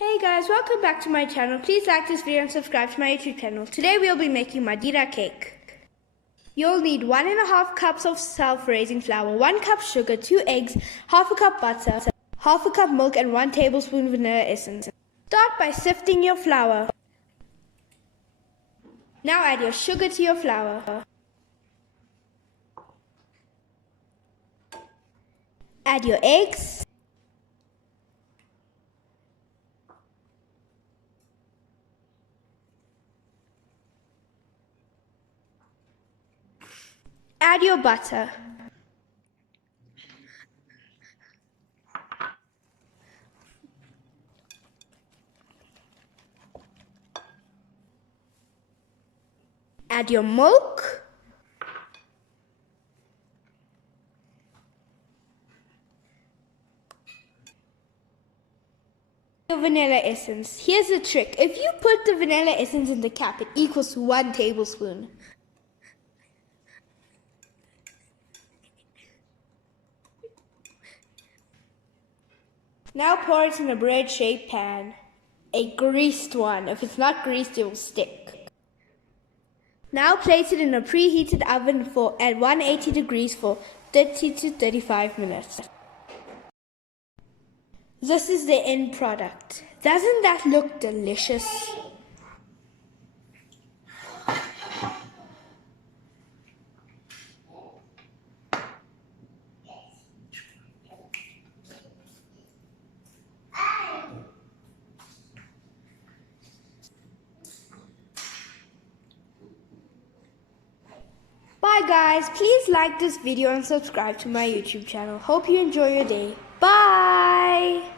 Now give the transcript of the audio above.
Hey guys, welcome back to my channel. Please like this video and subscribe to my YouTube channel. Today we'll be making Madeira cake. You'll need 1.5 cups of self-raising flour, 1 cup sugar, 2 eggs, half a cup butter, half a cup milk and 1 tablespoon vanilla essence. Start by sifting your flour. Now add your sugar to your flour. Add your eggs. Add your butter. Add your milk. Your vanilla essence. Here's the trick. If you put the vanilla essence in the cap, it equals to 1 tablespoon. Now pour it in a bread-shaped pan. A greased one. If it's not greased, it will stick. Now place it in a preheated oven at 180 degrees for 30 to 35 minutes. This is the end product. Doesn't that look delicious? Bye guys, please like this video and subscribe to my YouTube channel. Hope you enjoy your day. Bye!